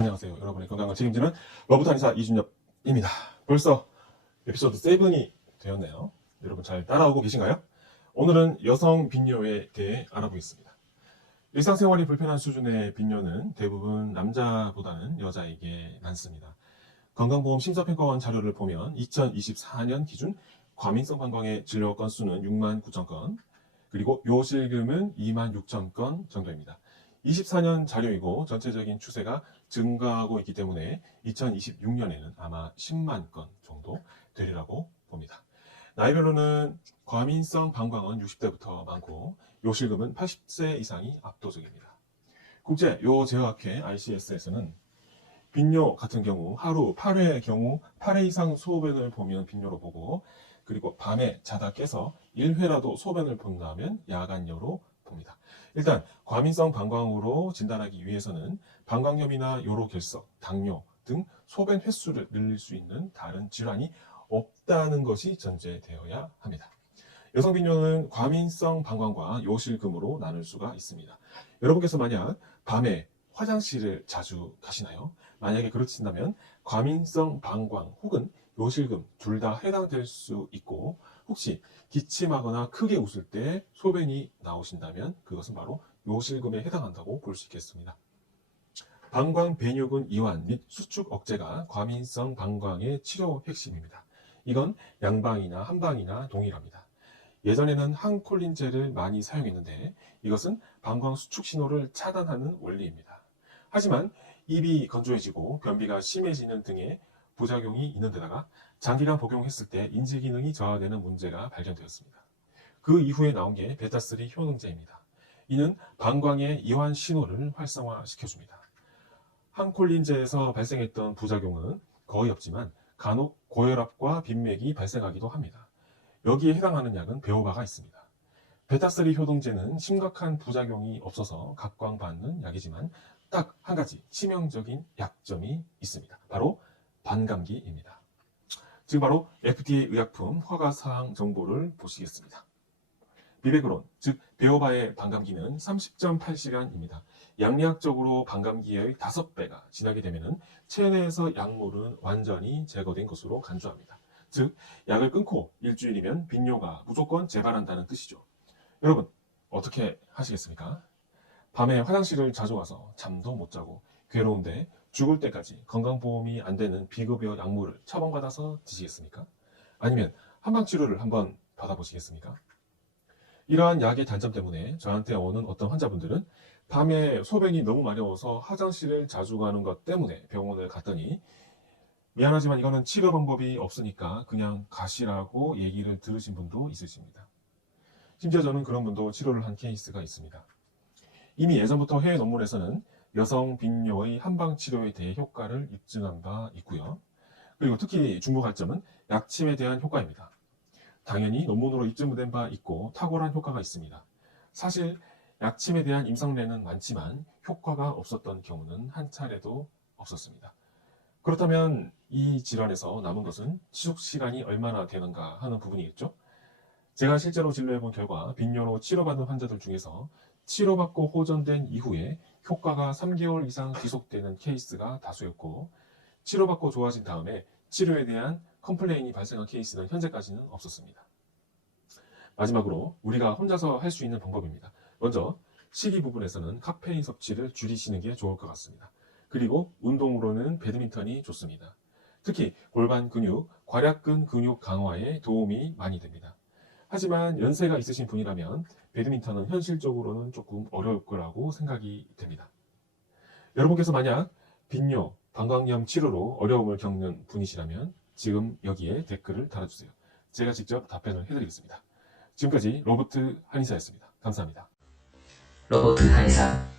안녕하세요. 여러분의 건강을 책임지는 러브트 한의사 이준엽입니다. 벌써 에피소드 7이 되었네요. 여러분 잘 따라오고 계신가요? 오늘은 여성 빈뇨에 대해 알아보겠습니다. 일상생활이 불편한 수준의 빈뇨는 대부분 남자보다는 여자에게 많습니다. 건강보험 심사평가원 자료를 보면 2024년 기준 과민성 방광의 진료 건수는 6만 9천 건, 그리고 요실금은 2만 6천 건 정도입니다. 24년 자료이고 전체적인 추세가 증가하고 있기 때문에 2026년에는 아마 10만 건 정도 되리라고 봅니다. 나이별로는 과민성 방광은 60대부터 많고 요실금은 80세 이상이 압도적입니다. 국제요제의학회 ICS에서는 빈뇨 같은 경우 하루 8회 경우 8회 이상 소변을 보면 빈뇨로 보고, 그리고 밤에 자다 깨서 1회라도 소변을 본다면 야간뇨로 봅니다. 일단 과민성 방광으로 진단하기 위해서는 방광염이나 요로결석, 당뇨 등 소변 횟수를 늘릴 수 있는 다른 질환이 없다는 것이 전제되어야 합니다. 여성 빈뇨는 과민성 방광과 요실금으로 나눌 수가 있습니다. 여러분께서 만약 밤에 화장실을 자주 가시나요? 만약에 그렇신다면 과민성 방광 혹은 요실금 둘 다 해당될 수 있고, 혹시 기침하거나 크게 웃을 때 소변이 나오신다면 그것은 바로 요실금에 해당한다고 볼 수 있겠습니다. 방광 배뇨근 이완 및 수축 억제가 과민성 방광의 치료 핵심입니다. 이건 양방이나 한방이나 동일합니다. 예전에는 항콜린제를 많이 사용했는데 이것은 방광 수축 신호를 차단하는 원리입니다. 하지만 입이 건조해지고 변비가 심해지는 등의 부작용이 있는 데다가 장기간 복용했을 때 인지 기능이 저하되는 문제가 발견되었습니다. 그 이후에 나온 게 베타3 효능제입니다. 이는 방광의 이완 신호를 활성화시켜줍니다. 항콜린제에서 발생했던 부작용은 거의 없지만 간혹 고혈압과 빈맥이 발생하기도 합니다. 여기에 해당하는 약은 베오바가 있습니다. 베타3 효동제는 심각한 부작용이 없어서 각광받는 약이지만 딱 한 가지 치명적인 약점이 있습니다. 바로 반감기입니다. 지금 바로 FDA 의약품 허가사항 정보를 보시겠습니다. 비베그론, 즉 베오바의 반감기는 30.8시간입니다. 양리학적으로 반감기의 5배가 지나게 되면 체내에서 약물은 완전히 제거된 것으로 간주합니다. 즉 약을 끊고 일주일이면 빈뇨가 무조건 재발한다는 뜻이죠. 여러분 어떻게 하시겠습니까? 밤에 화장실을 자주 가서 잠도 못 자고 괴로운데 죽을 때까지 건강보험이 안 되는 비급여 약물을 처방받아서 드시겠습니까? 아니면 한방치료를 한번 받아보시겠습니까? 이러한 약의 단점 때문에 저한테 오는 어떤 환자분들은 밤에 소변이 너무 마려워서 화장실을 자주 가는 것 때문에 병원을 갔더니 미안하지만 이거는 치료 방법이 없으니까 그냥 가시라고 얘기를 들으신 분도 있으십니다. 심지어 저는 그런 분도 치료를 한 케이스가 있습니다. 이미 예전부터 해외 논문에서는 여성 빈뇨의 한방 치료에 대해 효과를 입증한 바 있고요. 그리고 특히 주목할 점은 약침에 대한 효과입니다. 당연히 논문으로 입증된 바 있고 탁월한 효과가 있습니다. 사실 약침에 대한 임상례는 많지만 효과가 없었던 경우는 한 차례도 없었습니다. 그렇다면 이 질환에서 남은 것은 지속 시간이 얼마나 되는가 하는 부분이겠죠. 제가 실제로 진료해본 결과 빈뇨로 치료받는 환자들 중에서 치료받고 호전된 이후에 효과가 3개월 이상 지속되는 케이스가 다수였고, 치료받고 좋아진 다음에 치료에 대한 컴플레인이 발생한 케이스는 현재까지는 없었습니다. 마지막으로 우리가 혼자서 할 수 있는 방법입니다. 먼저 식이 부분에서는 카페인 섭취를 줄이시는 게 좋을 것 같습니다. 그리고 운동으로는 배드민턴이 좋습니다. 특히 골반 근육, 괄약근 근육 강화에 도움이 많이 됩니다. 하지만 연세가 있으신 분이라면 배드민턴은 현실적으로는 조금 어려울 거라고 생각이 됩니다. 여러분께서 만약 빈뇨, 방광염 치료로 어려움을 겪는 분이시라면 지금 여기에 댓글을 달아주세요. 제가 직접 답변을 해드리겠습니다. 지금까지 로버트 한의사였습니다. 감사합니다. 로버트 한의사